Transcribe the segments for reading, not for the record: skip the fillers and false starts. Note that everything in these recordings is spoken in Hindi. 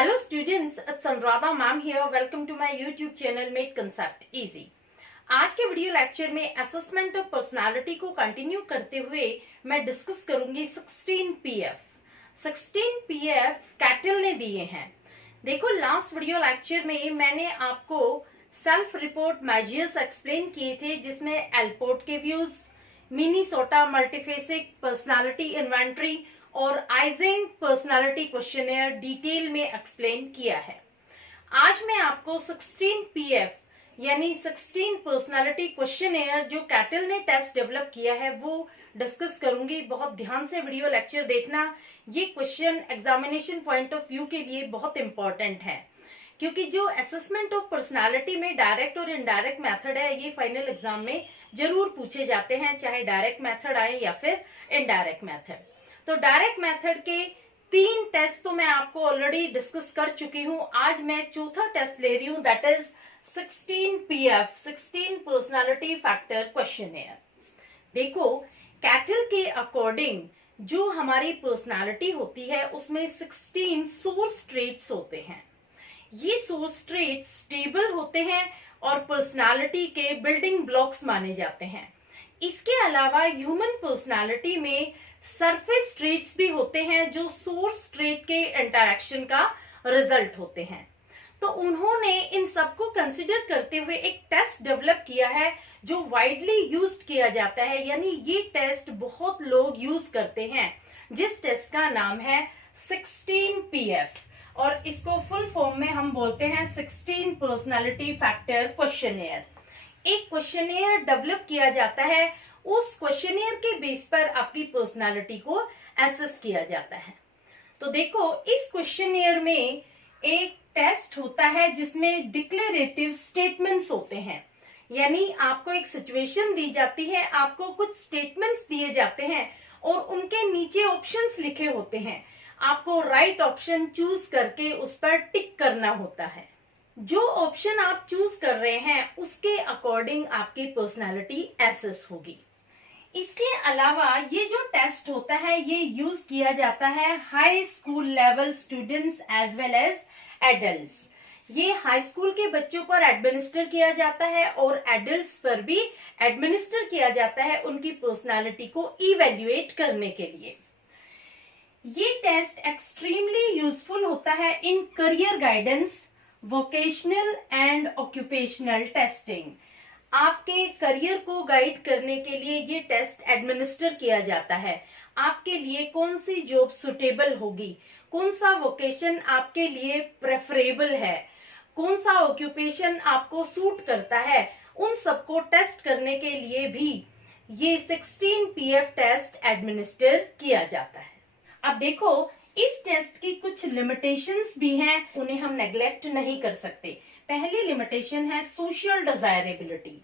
Hello students, it's Anuradha ma'am here. Welcome to my YouTube channel Make Concept Easy. आज के वीडियो लेक्चर में असेसमेंट ऑफ पर्सनालिटी को कंटिन्यू करते हुए मैं डिस्कस करूंगी 16 पीएफ। 16 पीएफ कैटल ने दिए हैं। देखो लास्ट वीडियो लेक्चर में मैंने आपको सेल्फ रिपोर्ट मेजर्स एक्सप्लेन किए थे, जिसमें एलपोर्ट के व्यूज, मिनीसोटा मल्टीफेसिक पर्सनालिटी इन्वेंटरी और आइजेंक पर्सनालिटी क्वेश्चनेयर डिटेल में एक्सप्लेन किया है। आज मैं आपको 16 पीएफ यानी 16 पर्सनालिटी क्वेश्चनेयर जो कैटल ने टेस्ट डेवलप किया है वो डिस्कस करूंगी। बहुत ध्यान से वीडियो लेक्चर देखना। ये question examination point of view के लिए बहुत इंपॉर्टेंट है, क्योंकि जो असेसमेंट ऑफ पर्सनालिटी में डायरेक्ट और इनडायरेक्ट मेथड है, ये फाइनल एग्जाम में जरूर पूछे जाते हैं, चाहे डायरेक्ट मेथड आए या फिर इनडायरेक्ट मेथड। तो डायरेक्ट मेथड के 3 टेस्ट तो मैं आपको ऑलरेडी डिस्कस कर चुकी हूं। आज मैं चौथा टेस्ट ले रही हूं, that is 16 PF, 16 personality factor questionnaire. देखो कैटल के अकॉर्डिंग जो हमारी पर्सनालिटी होती है उसमें 16 सोर्स ट्रेट्स होते हैं। ये सोर्स ट्रेट्स स्टेबल होते हैं और पर्सनालिटी के बिल्डिंग ब्लॉक्स माने जाते हैं। इसके अलावा ह्यूमन पर्सनालिटी में सरफेस ट्रेट्स भी होते हैं जो सोर्स ट्रेट के इंटरैक्शन का रिजल्ट होते हैं। तो उन्होंने इन सबको कंसिडर करते हुए एक टेस्ट डेवलप किया है जो वाइडली यूज्ड किया जाता है, यानी ये टेस्ट बहुत लोग यूज करते हैं, जिस टेस्ट का नाम है 16 पीएफ और इसको फुल फॉर्म में हम बोलते हैं 16 पर्सनालिटी फैक्टर क्वेश्चनेयर। एक क्वेश्चनेयर डेवलप किया जाता है, उस क्वेश्चनेयर के बेस पर आपकी पर्सनालिटी को एसेस किया जाता है। तो देखो इस क्वेश्चनेयर में एक टेस्ट होता है जिसमें डिक्लेरेटिव स्टेटमेंट्स होते हैं, यानी आपको एक सिचुएशन दी जाती है, आपको कुछ स्टेटमेंट्स दिए जाते हैं और उनके नीचे ऑप्शंस लिखे होते हैं। आपको राइट ऑप्शन चूज करके उस पर टिक करना होता है। जो ऑप्शन आप चूज कर रहे हैं उसके अकॉर्डिंग आपकी पर्सनालिटी एसेस होगी। इसके अलावा ये जो टेस्ट होता है ये यूज किया जाता है high school level students as well as adults. ये हाई स्कूल के बच्चों पर एडमिनिस्टर किया जाता है और एडल्ट्स पर भी एडमिनिस्टर किया जाता है उनकी पर्सनालिटी को इवेल्युएट करने के लिए। ये टेस्ट एक्सट्रीमली यूजफुल होता है in career guidance, vocational and occupational testing. आपके करियर को गाइड करने के लिए ये टेस्ट एडमिनिस्टर किया जाता है। आपके लिए कौन सी जॉब सुटेबल होगी, कौन सा वोकेशन आपके लिए प्रेफरेबल है, कौन सा ऑक्यूपेशन आपको सूट करता है, उन सबको टेस्ट करने के लिए भी ये 16 पीएफ टेस्ट एडमिनिस्टर किया जाता है। अब देखो इस टेस्ट की कुछ लिमिटेशंस भी हैं, उन्हें हम नेग्लेक्ट नहीं कर सकते। पहली लिमिटेशन है सोशल डिजायरेबिलिटी,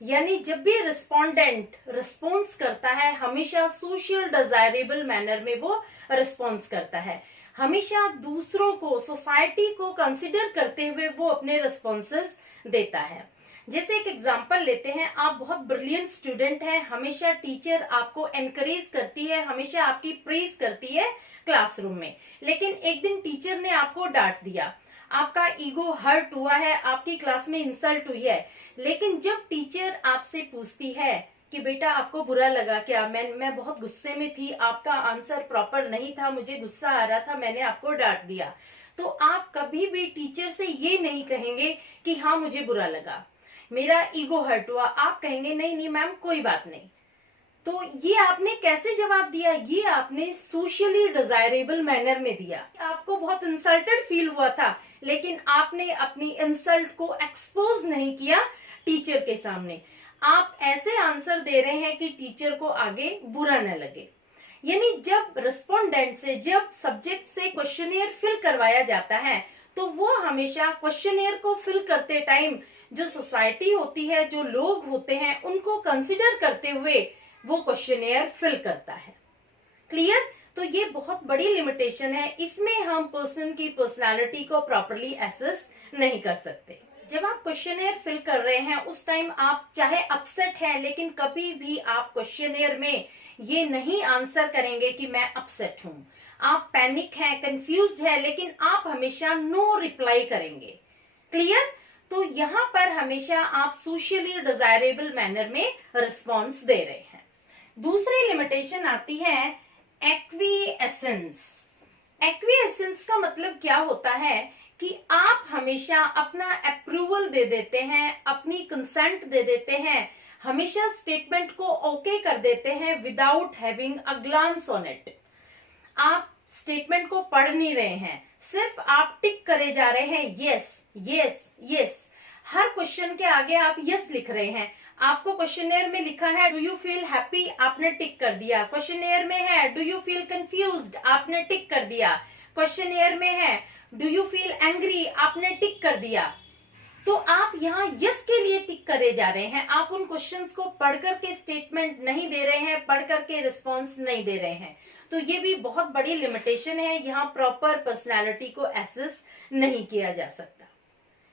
यानी जब भी रिस्पोंडेंट रिस्पॉन्स करता है हमेशा सोशल डिजायरेबल मैनर में वो रिस्पॉन्स करता है, हमेशा दूसरों को, सोसाइटी को कंसिडर करते हुए वो अपने रिस्पॉन्सेस देता है। जैसे एक एग्जांपल लेते हैं, आप बहुत ब्रिलियंट स्टूडेंट हैं, हमेशा टीचर आपको एनकरेज करती है, हमेशा आपकी प्रेज करती है क्लासरूम में, लेकिन एक दिन टीचर ने आपको डांट दिया, आपका ईगो हर्ट हुआ है, आपकी क्लास में इंसल्ट हुई है। लेकिन जब टीचर आपसे पूछती है कि बेटा आपको बुरा लगा क्या, मैं बहुत गुस्से में थी, आपका आंसर प्रॉपर नहीं था, मुझे गुस्सा आ रहा था, मैंने आपको डांट दिया, तो आप कभी भी टीचर से ये नहीं कहेंगे कि हाँ मुझे बुरा लगा, मेरा ईगो हर्ट हुआ। आप कहेंगे नहीं नहीं मैम कोई बात नहीं। तो ये आपने कैसे जवाब दिया? ये आपने सोशली डिजायरेबल मैनर में दिया। आपको बहुत इंसल्टेड फील हुआ था, लेकिन आपने अपनी इंसल्ट को एक्सपोज नहीं किया टीचर के सामने। आप ऐसे आंसर दे रहे हैं कि टीचर को आगे बुरा न लगे। यानी जब रिस्पोंडेंट से, जब सब्जेक्ट से क्वेश्चनेयर फिल करवाया जाता है तो वो हमेशा क्वेश्चनेयर को फिल करते टाइम जो सोसाइटी होती है, जो लोग होते हैं, उनको कंसिडर करते हुए वो क्वेश्चनेयर फिल करता है। क्लियर? तो ये बहुत बड़ी लिमिटेशन है, इसमें हम पर्सन की पर्सनालिटी को प्रॉपरली एसेस नहीं कर सकते। जब आप क्वेश्चनेयर फिल कर रहे हैं उस टाइम आप चाहे अपसेट हैं, लेकिन कभी भी आप क्वेश्चनेयर में ये नहीं आंसर करेंगे कि मैं अपसेट हूं। आप पैनिक हैं, कंफ्यूज्ड है, लेकिन आप हमेशा नो रिप्लाई करेंगे। क्लियर? तो यहाँ पर हमेशा आप सोशली डिजायरेबल मैनर में रिस्पॉन्स दे रहे हैं। दूसरी लिमिटेशन आती है एक्विएसेंस। एक्विएसेंस का मतलब क्या होता है कि आप हमेशा अपना अप्रूवल दे देते हैं, अपनी कंसेंट दे देते हैं, हमेशा स्टेटमेंट को ओके कर देते हैं without having a glance on it. आप स्टेटमेंट को पढ़ नहीं रहे हैं, सिर्फ आप टिक करे जा रहे हैं, यस यस यस। हर क्वेश्चन के आगे आप यस लिख रहे हैं। आपको क्वेश्चनेयर में लिखा है डू यू फील हैप्पी, आपने टिक कर दिया। क्वेश्चनेयर में है डू यू फील कंफ्यूज्ड, आपने टिक कर दिया। क्वेश्चनेयर में है डू यू फील एंग्री, आपने टिक कर दिया। तो आप यहाँ यस के लिए टिक करे जा रहे हैं। आप उन क्वेश्चंस को पढ़ करके स्टेटमेंट नहीं दे रहे हैं, पढ़ करके रिस्पॉन्स नहीं दे रहे हैं। तो ये भी बहुत बड़ी लिमिटेशन है, यहाँ प्रॉपर पर्सनैलिटी को एसेस नहीं किया जा सकता।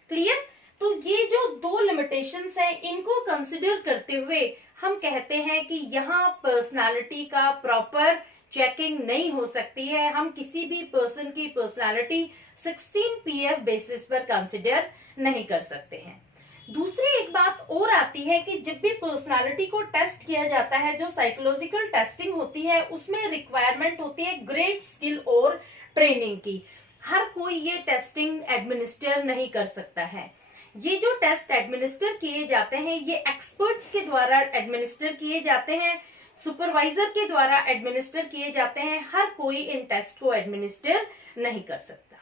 क्लियर? तो ये जो दो लिमिटेशंस हैं, इनको कंसिडर करते हुए हम कहते हैं कि यहाँ पर्सनालिटी का प्रॉपर चेकिंग नहीं हो सकती है। हम किसी भी पर्सन की पर्सनालिटी 16 PF बेसिस पर कंसिडर नहीं कर सकते हैं। दूसरी एक बात और आती है कि जब भी पर्सनालिटी को टेस्ट किया जाता है, जो साइकोलॉजिकल टेस्टिंग होती है, उसमें रिक्वायरमेंट होती है ग्रेट स्किल और ट्रेनिंग की। हर कोई ये टेस्टिंग एडमिनिस्टर नहीं कर सकता है। ये जो टेस्ट एडमिनिस्टर किए जाते हैं, ये एक्सपर्ट्स के द्वारा एडमिनिस्टर किए जाते हैं, सुपरवाइजर के द्वारा एडमिनिस्टर किए जाते हैं। हर कोई इन टेस्ट को एडमिनिस्टर नहीं कर सकता।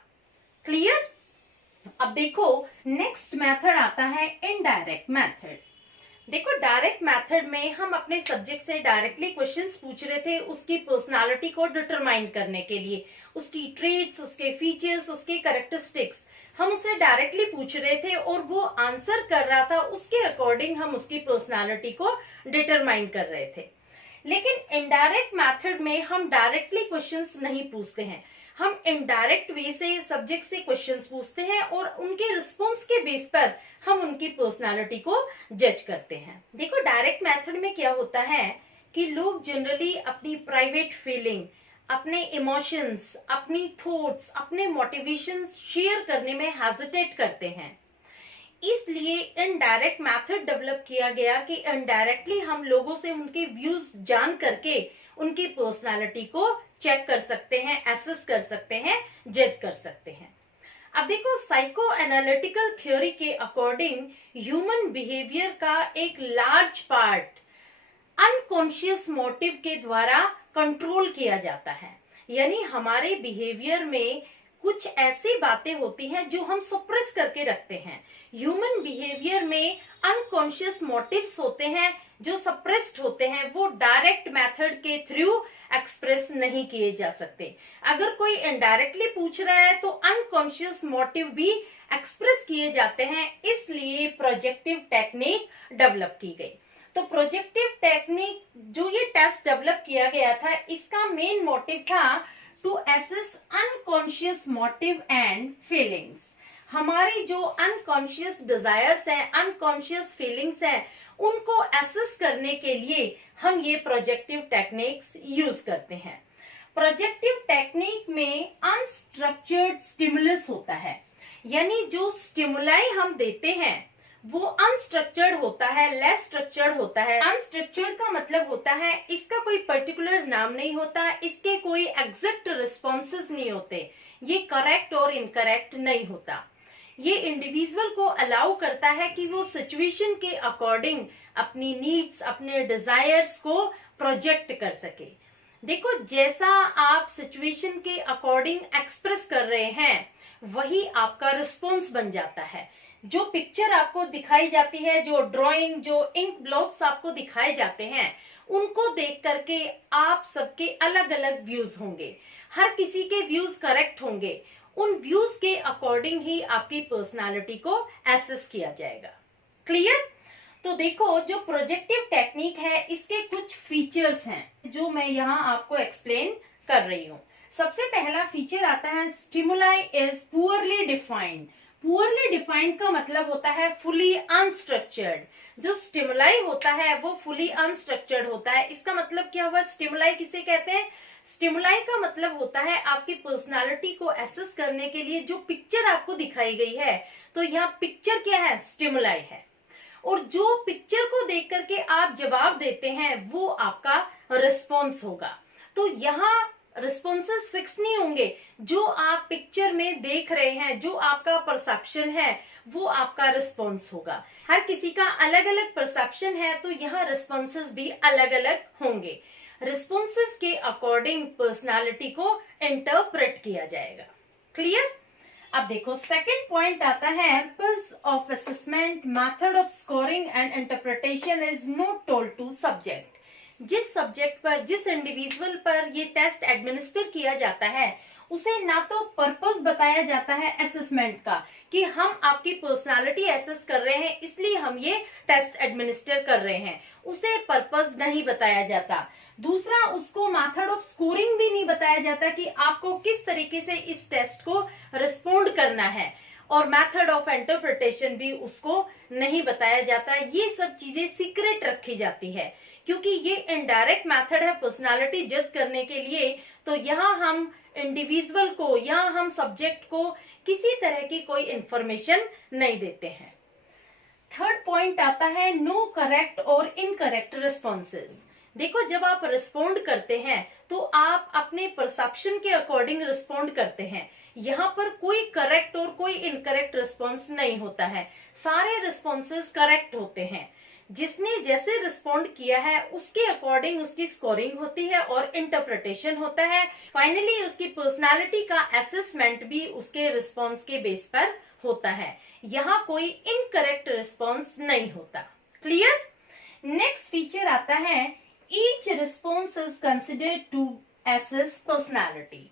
क्लियर? अब देखो नेक्स्ट मेथड आता है इनडायरेक्ट मेथड। देखो डायरेक्ट मेथड में हम अपने सब्जेक्ट से डायरेक्टली क्वेश्चंस पूछ रहे थे उसकी पर्सनालिटी को डिटरमाइन करने के लिए, उसकी ट्रेट्स, उसके फीचर्स, उसके कैरेक्टरिस्टिक्स हम उससे डायरेक्टली पूछ रहे थे और वो आंसर कर रहा था, उसके अकॉर्डिंग हम उसकी पर्सनालिटी को डिटरमाइन कर रहे थे। लेकिन इनडायरेक्ट मेथड में हम डायरेक्टली क्वेश्चंस नहीं पूछते हैं, हम इनडायरेक्ट वे से सब्जेक्ट से क्वेश्चंस पूछते हैं और उनके रिस्पॉन्स के बेस पर हम उनकी पर्सनालिटी को जज करते हैं। देखो डायरेक्ट मेथड में क्या होता है कि लोग जनरली अपनी प्राइवेट फीलिंग, अपने इमोशंस, अपनी थॉट्स, अपने मोटिवेशंस शेयर करने में हेजिटेट करते हैं। इसलिए इनडायरेक्ट मेथड डेवलप किया गया कि इनडायरेक्टली हम लोगों से उनके व्यूज जान करके उनकी पर्सनालिटी को चेक कर सकते हैं, एसेस कर सकते हैं, जज कर सकते हैं। अब देखो साइको एनालिटिकल थ्योरी के अकॉर्डिंग ह्यूमन बिहेवियर का एक लार्ज पार्ट अनकॉन्शियस मोटिव के द्वारा कंट्रोल किया जाता है। यानी हमारे बिहेवियर में कुछ ऐसी बातें होती हैं जो हम सप्रेस करके रखते हैं। ह्यूमन बिहेवियर में अनकॉन्शियस मोटिव्स होते हैं जो सप्रेस्ड होते हैं, वो डायरेक्ट मेथड के थ्रू एक्सप्रेस नहीं किए जा सकते। अगर कोई इनडायरेक्टली पूछ रहा है तो अनकॉन्शियस मोटिव भी एक्सप्रेस किए जाते हैं, इसलिए प्रोजेक्टिव टेक्निक डेवलप की गई। तो प्रोजेक्टिव टेक्निक जो ये टेस्ट डेवलप किया गया था, इसका मेन मोटिव था to assess unconscious motive and feelings. हमारी जो अनकॉन्शियस डिजायर्स हैं, अनकॉन्शियस फीलिंग्स हैं, उनको एसेस करने के लिए हम ये प्रोजेक्टिव टेक्निक्स यूज करते हैं। प्रोजेक्टिव टेक्निक में अनस्ट्रक्चर्ड स्टिमुलस होता है, यानी जो स्टिमुलाई हम देते हैं वो अनस्ट्रक्चर्ड होता है, लेस स्ट्रक्चर्ड होता है। अनस्ट्रक्चर्ड का मतलब होता है इसका कोई पर्टिकुलर नाम नहीं होता, इसके कोई एग्जैक्ट रिस्पॉन्सेज नहीं होते, ये करेक्ट और इनकरेक्ट नहीं होता। ये इंडिविजुअल को अलाउ करता है कि वो सिचुएशन के अकॉर्डिंग अपनी नीड्स, अपने डिजायर्स को प्रोजेक्ट कर सके। देखो जैसा आप सिचुएशन के अकॉर्डिंग एक्सप्रेस कर रहे हैं वही आपका रिस्पॉन्स बन जाता है। जो पिक्चर आपको दिखाई जाती है, जो ड्राइंग, जो इंक ब्लॉक्स आपको दिखाए जाते हैं, उनको देख करके आप सबके अलग अलग व्यूज होंगे, हर किसी के व्यूज करेक्ट होंगे। उन व्यूज के अकॉर्डिंग ही आपकी पर्सनालिटी को एसेस किया जाएगा। क्लियर? तो देखो जो प्रोजेक्टिव टेक्निक है इसके कुछ फीचर्स हैं जो मैं यहाँ आपको एक्सप्लेन कर रही हूँ। सबसे पहला फीचर आता है stimuli is poorly defined. Poorly defined का मतलब होता है फुली अनस्ट्रक्चर्ड। जो स्टिमुलाई होता है वो फुली अनस्ट्रक्चर्ड होता है। इसका मतलब क्या हुआ? स्टिमुलाई किसे कहते हैं? स्टिमुलाई का मतलब होता है आपकी पर्सनालिटी को एसेस करने के लिए जो पिक्चर आपको दिखाई गई है, तो यहाँ पिक्चर क्या है, स्टिमुलाई है। और जो पिक्चर को देख करके आप जवाब देते हैं वो आपका रिस्पॉन्स होगा। तो यहाँ रिस्पॉन्सेस फिक्स नहीं होंगे, जो आप पिक्चर में देख रहे हैं, जो आपका परसेप्शन है वो आपका रिस्पॉन्स होगा। हर किसी का अलग अलग परसेप्शन है, तो यहाँ रिस्पॉन्सेस भी अलग अलग होंगे। रिस्पॉन्सेस के अकॉर्डिंग पर्सनालिटी को इंटरप्रेट किया जाएगा। क्लियर? अब देखो सेकंड पॉइंट आता है, purpose of assessment, method of scoring and interpretation is not told to subject. जिस सब्जेक्ट पर, जिस इंडिविजुअल पर ये टेस्ट एडमिनिस्टर किया जाता है, उसे ना तो पर्पस बताया जाता है असेसमेंट का कि हम आपकी पर्सनालिटी एसेस कर रहे हैं इसलिए हम ये टेस्ट एडमिनिस्टर कर रहे हैं, उसे पर्पस नहीं बताया जाता। दूसरा, उसको मेथड ऑफ स्कोरिंग भी नहीं बताया जाता कि आपको किस तरीके से इस टेस्ट को रिस्पोंड करना है, और मेथड ऑफ इंटरप्रिटेशन भी उसको नहीं बताया जाता। ये सब चीजें सीक्रेट रखी जाती है क्योंकि ये इनडायरेक्ट मेथड है पर्सनालिटी जज करने के लिए। तो यहाँ हम इंडिविजुअल को, यहाँ हम सब्जेक्ट को किसी तरह की कोई इंफॉर्मेशन नहीं देते हैं। थर्ड पॉइंट आता है, नो करेक्ट और इनकरेक्ट रिस्पॉन्सेज। देखो, जब आप रिस्पोंड करते हैं तो आप अपने परसेप्शन के अकॉर्डिंग रिस्पोंड करते हैं। यहाँ पर कोई करेक्ट और कोई इनकरेक्ट रिस्पॉन्स नहीं होता है, सारे रिस्पॉन्सेज करेक्ट होते हैं। जिसने जैसे रिस्पोंड किया है उसके अकॉर्डिंग उसकी स्कोरिंग होती है और इंटरप्रिटेशन होता है। फाइनली उसकी पर्सनालिटी का असेसमेंट भी उसके रिस्पॉन्स के बेस पर होता है। यहाँ कोई इनकरेक्ट रिस्पॉन्स नहीं होता। क्लियर? नेक्स्ट फीचर आता है, each response is considered to assess personality.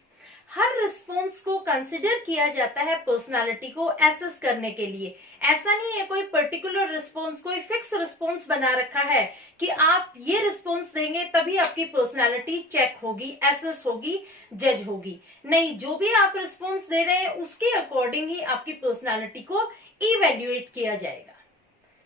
हर रिस्पॉन्स को कंसिडर किया जाता है पर्सनालिटी को एसेस करने के लिए। ऐसा नहीं है कोई पर्टिकुलर रिस्पॉन्स, कोई फिक्स रिस्पॉन्स बना रखा है कि आप ये रिस्पॉन्स देंगे तभी आपकी पर्सनालिटी चेक होगी, एसेस होगी, जज होगी। नहीं, जो भी आप रिस्पॉन्स दे रहे हैं उसके अकॉर्डिंग ही आपकी पर्सनालिटी को इवेल्युएट किया जाएगा।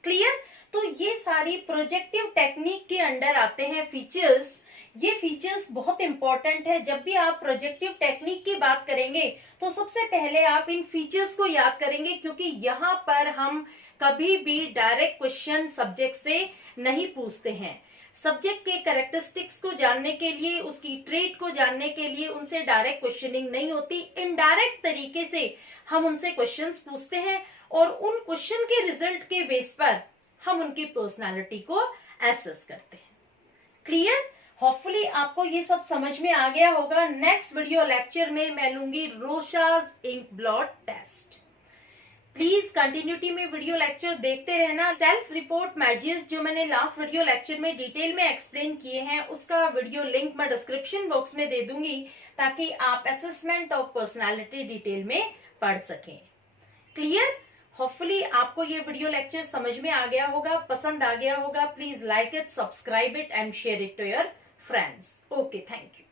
क्लियर? तो ये सारी प्रोजेक्टिव टेक्निक के अंडर आते हैं फीचर्स। ये फीचर्स बहुत इंपॉर्टेंट है। जब भी आप प्रोजेक्टिव टेक्निक की बात करेंगे तो सबसे पहले आप इन फीचर्स को याद करेंगे, क्योंकि यहाँ पर हम कभी भी डायरेक्ट क्वेश्चन सब्जेक्ट से नहीं पूछते हैं। सब्जेक्ट के कैरेक्टरिस्टिक्स को जानने के लिए, उसकी ट्रेट को जानने के लिए उनसे डायरेक्ट क्वेश्चनिंग नहीं होती। इनडायरेक्ट तरीके से हम उनसे क्वेश्चंस पूछते हैं और उन क्वेश्चन के रिजल्ट के बेस पर हम उनकी पर्सनालिटी को एसेस करते हैं। क्लियर? होपफुली आपको ये सब समझ में आ गया होगा। नेक्स्ट वीडियो लेक्चर में मैं लूंगी Rorschach ink blot test. Please continuity में वीडियो लेक्चर देखते रहना। सेल्फ रिपोर्ट मेजर्स जो मैंने लास्ट वीडियो लेक्चर में डिटेल में एक्सप्लेन किए हैं, उसका वीडियो लिंक मैं डिस्क्रिप्शन बॉक्स में दे दूंगी ताकि आप असेसमेंट ऑफ पर्सनालिटी डिटेल में पढ़ सकें। क्लियर? होपफुली आपको ये वीडियो लेक्चर समझ में आ गया होगा, पसंद आ गया होगा। Please like it, subscribe it and share it to your friends. Okay, thank you.